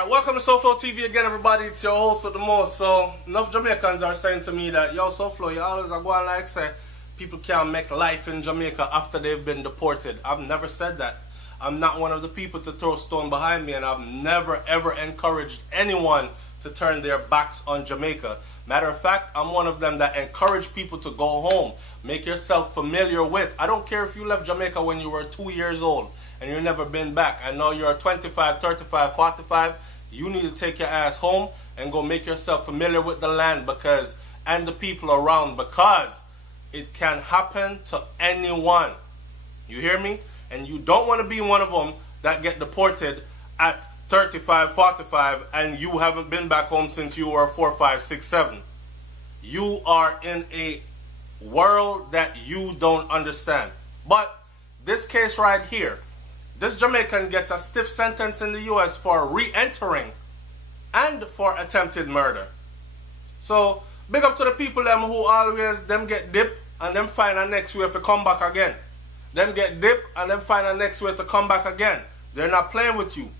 Welcome to SouFLoTV again, everybody. It's your host with the most. So, enough Jamaicans are saying to me that, yo, SouFlo, you always are going like, say, people can't make life in Jamaica after they've been deported. I've never said that. I'm not one of the people to throw stone behind me, and I've never, ever encouraged anyone to turn their backs on Jamaica. Matter of fact, I'm one of them that encourage people to go home. Make yourself familiar with. I don't care if you left Jamaica when you were 2 years old and you've never been back. I know you're 25, 35, 45. You need to take your ass home and go make yourself familiar with the land and the people around, because it can happen to anyone. You hear me? And you don't want to be one of them that get deported at 35, 45 and you haven't been back home since you were 4, 5, 6, 7. You are in a world that you don't understand. But this case right here, this Jamaican gets a stiff sentence in the US for re-entering and for attempted murder. So, big up to the people them who always them get dip and them find a next way to come back again. Them get dip and them find a next way to come back again. They're not playing with you.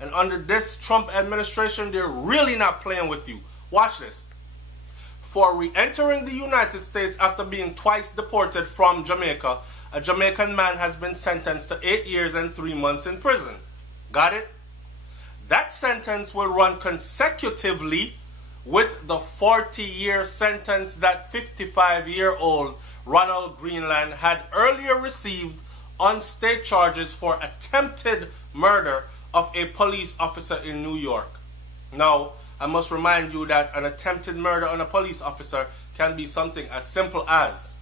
And under this Trump administration, they're really not playing with you. Watch this. For re-entering the United States after being twice deported from Jamaica, a Jamaican man has been sentenced to 8 years and 3 months in prison. Got it? That sentence will run consecutively with the 40-year sentence that 55-year-old Ronald Greenland had earlier received on state charges for attempted murder of a police officer in New York. Now, I must remind you that an attempted murder on a police officer can be something as simple as,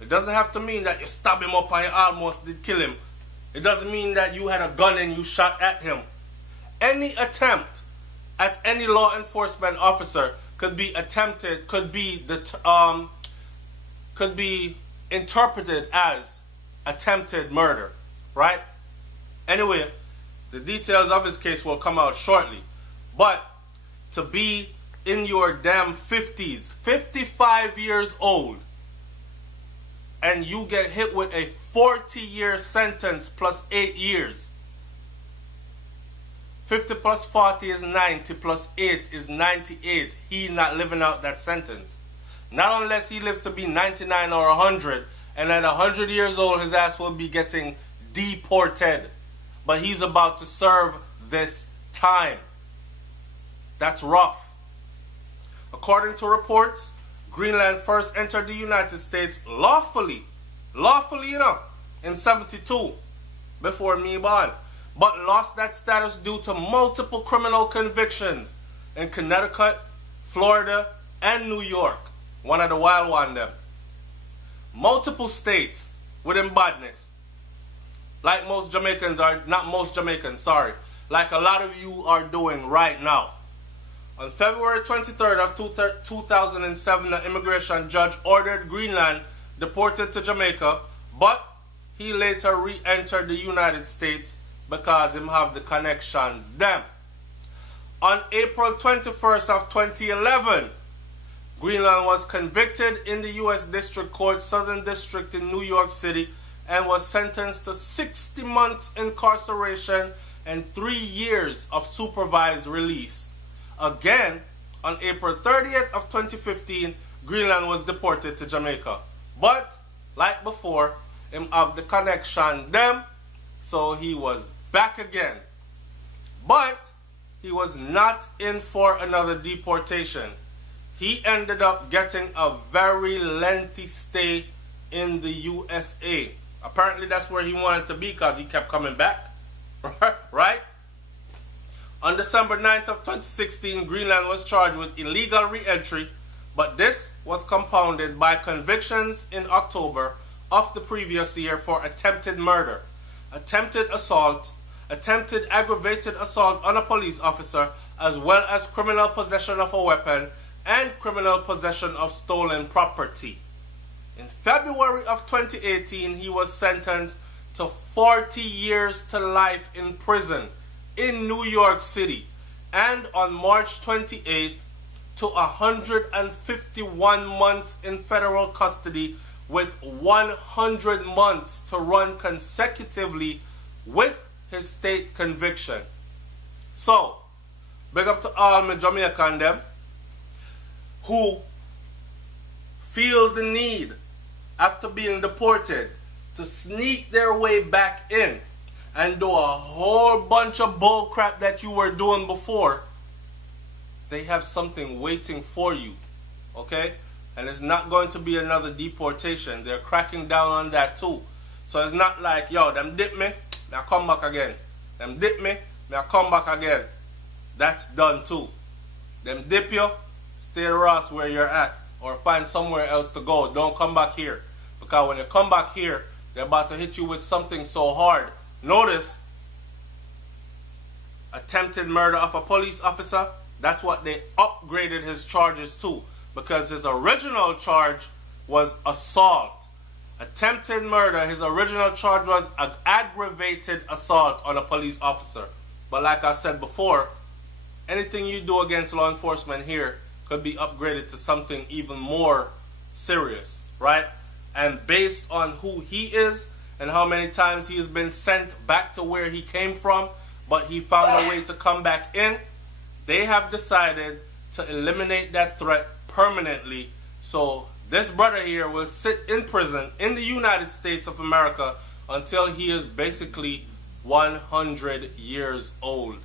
it doesn't have to mean that you stab him up and you almost did kill him. It doesn't mean that you had a gun and you shot at him. Any attempt at any law enforcement officer could be attempted, could be interpreted as attempted murder, right? Anyway, the details of his case will come out shortly. But to be in your damn 50s, 55 years old, and you get hit with a 40-year sentence plus 8 years. 50 plus 40 is 90, plus 8 is 98. He not living out that sentence. Not unless he lives to be 99 or 100, and at 100 years old, his ass will be getting deported. But he's about to serve this time. That's rough. According to reports, Greenland first entered the United States lawfully, you know, in 72, before me born, but lost that status due to multiple criminal convictions in Connecticut, Florida, and New York. One of the wild one them. Multiple states with him badness. Like most Jamaicans are, not most Jamaicans, sorry, like a lot of you are doing right now. On February 23rd of 2007, the immigration judge ordered Greenland deported to Jamaica, but he later re-entered the United States because him have the connections them. On April 21st of 2011, Greenland was convicted in the U.S. District Court, Southern District in New York City, and was sentenced to 60 months incarceration and 3 years of supervised release. Again, on April 30th of 2015, Greenland was deported to Jamaica. But, like before, him have the connection them, so he was back again. But, he was not in for another deportation. He ended up getting a very lengthy stay in the USA. Apparently that's where he wanted to be because he kept coming back. Right? On December 9th of 2016, Greenland was charged with illegal re-entry, but this was compounded by convictions in October of the previous year for attempted murder, attempted assault, attempted aggravated assault on a police officer, as well as criminal possession of a weapon and criminal possession of stolen property. In February of 2018, he was sentenced to 40 years to life in prison in New York City, and on March 28th to 151 months in federal custody, with 100 months to run consecutively with his state conviction. So, Big up to all my Jamaican them who feel the need after being deported to sneak their way back in and do a whole bunch of bull crap that you were doing before. They have something waiting for you, okay? And it's not going to be another deportation. They're cracking down on that too. So it's not like, yo, them dip me, now come back again. Them dip me, now come back again. That's done too. Them dip you, stay Ross where you're at, or find somewhere else to go. Don't come back here. Because when you come back here, they're about to hit you with something so hard. Notice, attempted murder of a police officer, that's what they upgraded his charges to. Because his original charge was assault. Attempted murder, his original charge was an aggravated assault on a police officer. But like I said before, anything you do against law enforcement here could be upgraded to something even more serious, right? And based on who he is and how many times he has been sent back to where he came from, but he found a way to come back in, they have decided to eliminate that threat permanently. So this brother here will sit in prison in the United States of America until he is basically 100 years old.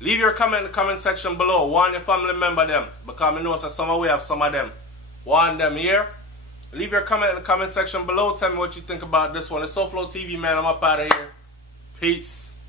Leave your comment in the comment section below. Warn your family member them, because I know that some we have some of them. Warn them here. Leave your comment in the comment section below. Tell me what you think about this one. It's SouFLoTV, man. I'm up out of here. Peace.